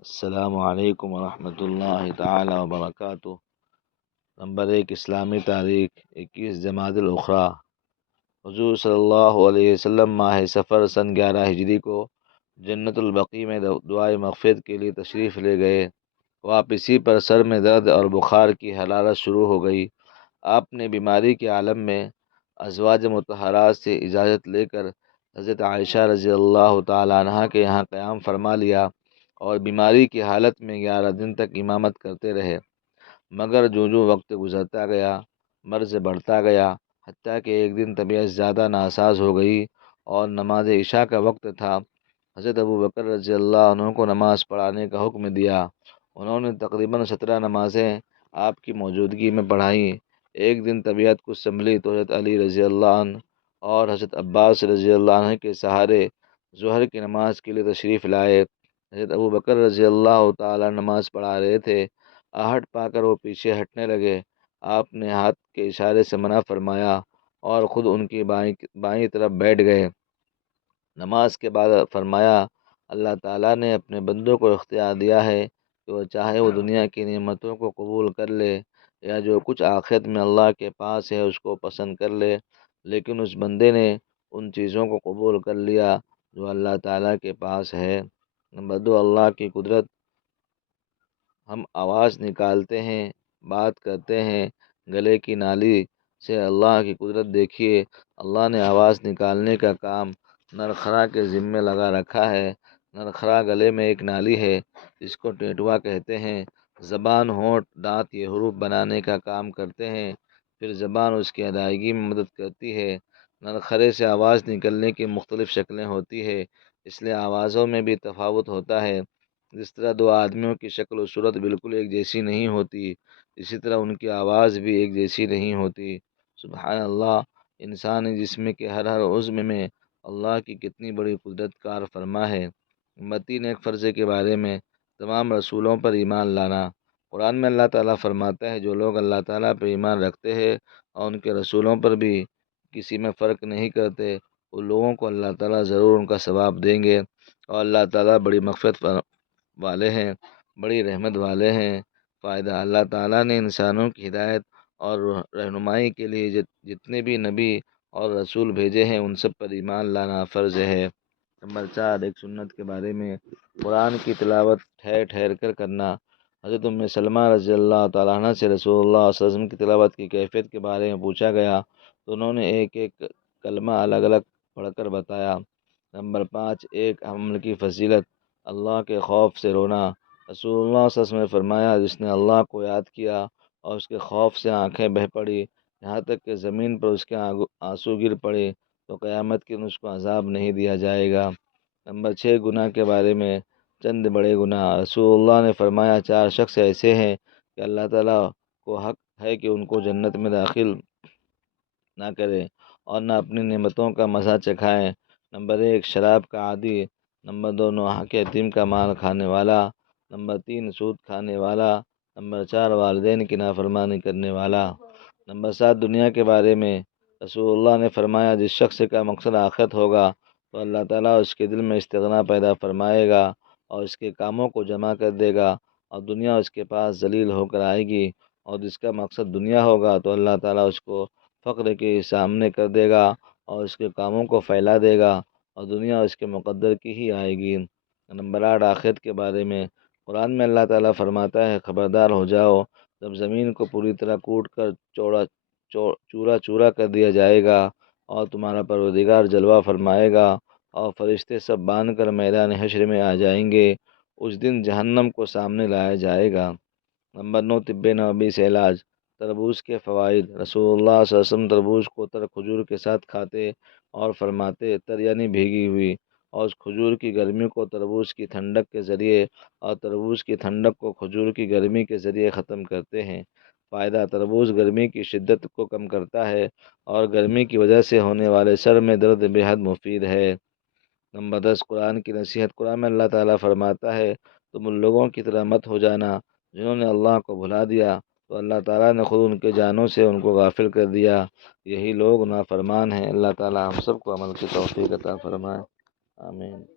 السلام علیکم ورحمۃ اللہ تعالی وبرکاتہ۔ نمبر 1، اسلامی تاریخ 21 جمادی الاخری۔ حضور صلی اللہ علیہ وسلم ماہ سفر سن 11 ہجری کو جنت البقیع میں دعائے مغفرت کے لیے تشریف لے گئے۔ واپسی پر سر میں درد اور بخار کی حرارت شروع ہو گئی۔ آپ نے بیماری کے عالم میں ازواج مطہرات سے اجازت لے کر حضرت عائشہ رضی اللہ تعالی عنہ کے یہاں قیام فرما لیا اور بیماری کی حالت میں 11 دن تک امامت کرتے رہے، مگر جو وقت گزرتا گیا مرض بڑھتا گیا، حتیٰ کہ ایک دن طبیعت زیادہ ناساز ہو گئی اور نماز عشاء کا وقت تھا۔ حضرت ابوبکر رضی اللہ عنہ کو نماز پڑھانے کا حکم دیا۔ انہوں نے تقریباً 17 نمازیں آپ کی موجودگی میں پڑھائیں۔ ایک دن طبیعت کچھ سنبھلی تو حضرت علی رضی اللہ عنہ اور حضرت عباس رضی اللہ عنہ کے سہارے ظہر کی نماز کے لیے تشریف لائے۔ حضرت ابوبکر رضی اللہ تعالیٰ نماز پڑھا رہے تھے، آہٹ پا کر وہ پیچھے ہٹنے لگے۔ آپ نے ہاتھ کے اشارے سے منع فرمایا اور خود ان کی بائیں طرف بیٹھ گئے۔ نماز کے بعد فرمایا، اللہ تعالیٰ نے اپنے بندوں کو اختیار دیا ہے کہ وہ چاہے وہ دنیا کی نعمتوں کو قبول کر لے یا جو کچھ آخرت میں اللہ کے پاس ہے اس کو پسند کر لے، لیکن اس بندے نے ان چیزوں کو قبول کر لیا جو اللہ تعالیٰ کے پاس ہے۔ نمبر 2، اللہ کی قدرت۔ ہم آواز نکالتے ہیں، بات کرتے ہیں، گلے کی نالی سے اللہ کی قدرت دیکھیے۔ اللہ نے آواز نکالنے کا کام نرخرا کے ذمے لگا رکھا ہے۔ نرخرا گلے میں ایک نالی ہے جس کو ٹیٹوا کہتے ہیں۔ زبان، ہونٹ، دانت یہ حروف بنانے کا کام کرتے ہیں، پھر زبان اس کی ادائیگی میں مدد کرتی ہے۔ نرخرے سے آواز نکلنے کی مختلف شکلیں ہوتی ہے، اس لیے آوازوں میں بھی تفاوت ہوتا ہے۔ جس طرح دو آدمیوں کی شکل و صورت بالکل ایک جیسی نہیں ہوتی، اسی طرح ان کی آواز بھی ایک جیسی نہیں ہوتی۔ سبحان اللہ، انسانی جسم کے ہر عضو میں اللہ کی کتنی بڑی قدرت کار فرما ہے۔ نمبر 3، ایک فرض کے بارے میں تمام رسولوں پر ایمان لانا۔ قرآن میں اللہ تعالیٰ فرماتا ہے، جو لوگ اللہ تعالیٰ پر ایمان رکھتے ہیں اور ان کے رسولوں پر بھی کسی میں فرق نہیں کرتے، ان لوگوں کو اللہ تعالیٰ ضرور ان کا ثواب دیں گے، اور اللہ تعالیٰ بڑی مغفرت والے ہیں، بڑی رحمت والے ہیں۔ فائدہ: اللہ تعالیٰ نے انسانوں کی ہدایت اور رہنمائی کے لیے جتنے بھی نبی اور رسول بھیجے ہیں ان سب پر ایمان لانا فرض ہے۔ نمبر 4، ایک سنت کے بارے میں قرآن کی تلاوت ٹھہر ٹھہر کر کرنا۔ حضرت ام سلمہ رضی اللہ تعالیٰ عنہ سے رسول اللہ صلی اللہ علیہ وسلم کی تلاوت کی کیفیت کے بارے میں پوچھا گیا تو انہوں نے ایک ایک کلمہ الگ الگ پڑھ کر بتایا۔ نمبر 5، ایک عمل کی فضیلت، اللہ کے خوف سے رونا۔ رسول اللہ صلی اللہ علیہ وسلم نے فرمایا، جس نے اللہ کو یاد کیا اور اس کے خوف سے آنکھیں بہہ پڑی یہاں تک کہ زمین پر اس کے آنسو گر پڑے تو قیامت کے دن اس کو عذاب نہیں دیا جائے گا۔ نمبر 6، گناہ کے بارے میں چند بڑے گناہ۔ رسول اللہ نے فرمایا، 4 شخص ایسے ہیں کہ اللہ تعالیٰ کو حق ہے کہ ان کو جنت میں داخل نہ کرے اور نہ اپنی نعمتوں کا مزہ چکھائیں۔ نمبر 1، شراب کا عادی۔ نمبر 2، نوحہ کے یتیم کا مال کھانے والا۔ نمبر 3، سود کھانے والا۔ نمبر 4، والدین کی نافرمانی کرنے والا۔ نمبر 7، دنیا کے بارے میں رسول اللہ نے فرمایا، جس شخص کا مقصد آخرت ہوگا تو اللہ تعالیٰ اس کے دل میں استغنا پیدا فرمائے گا اور اس کے کاموں کو جمع کر دے گا، اور دنیا اس کے پاس ذلیل ہو کر آئے گی۔ اور جس کا مقصد دنیا ہوگا تو اللہ تعالیٰ اس کو فقر کے سامنے کر دے گا اور اس کے کاموں کو پھیلا دے گا اور دنیا اس کے مقدر کی ہی آئے گی۔ نمبر 8، آخرت کے بارے میں قرآن میں اللہ تعالیٰ فرماتا ہے، خبردار ہو جاؤ، جب زمین کو پوری طرح کوٹ کر چورا چورا کر دیا جائے گا اور تمہارا پروردگار جلوہ فرمائے گا اور فرشتے سب باندھ کر میدان حشر میں آ جائیں گے، اس دن جہنم کو سامنے لایا جائے گا۔ نمبر 9، طب نبوی سے علاج۔ تربوز کے فوائد۔ رسول اللہ صلی اللہ علیہ وسلم تربوز کو تر کھجور کے ساتھ کھاتے اور فرماتے، تر یعنی بھیگی ہوئی، اور اس کھجور کی گرمی کو تربوز کی ٹھنڈک کے ذریعے اور تربوز کی ٹھنڈک کو کھجور کی گرمی کے ذریعے ختم کرتے ہیں۔ فائدہ: تربوز گرمی کی شدت کو کم کرتا ہے اور گرمی کی وجہ سے ہونے والے سر میں درد بے حد مفید ہے۔ نمبر 10، قرآن کی نصیحت۔ قرآن میں اللہ تعالیٰ فرماتا ہے، تم ان لوگوں کی طرح مت ہو جانا جنہوں نے اللہ کو بھلا دیا تو اللہ تعالیٰ نے خود ان کے جانوں سے ان کو غافل کر دیا، یہی لوگ نافرمان ہیں۔ اللہ تعالیٰ ہم سب کو عمل کی توفیق عطا فرمائے، آمین۔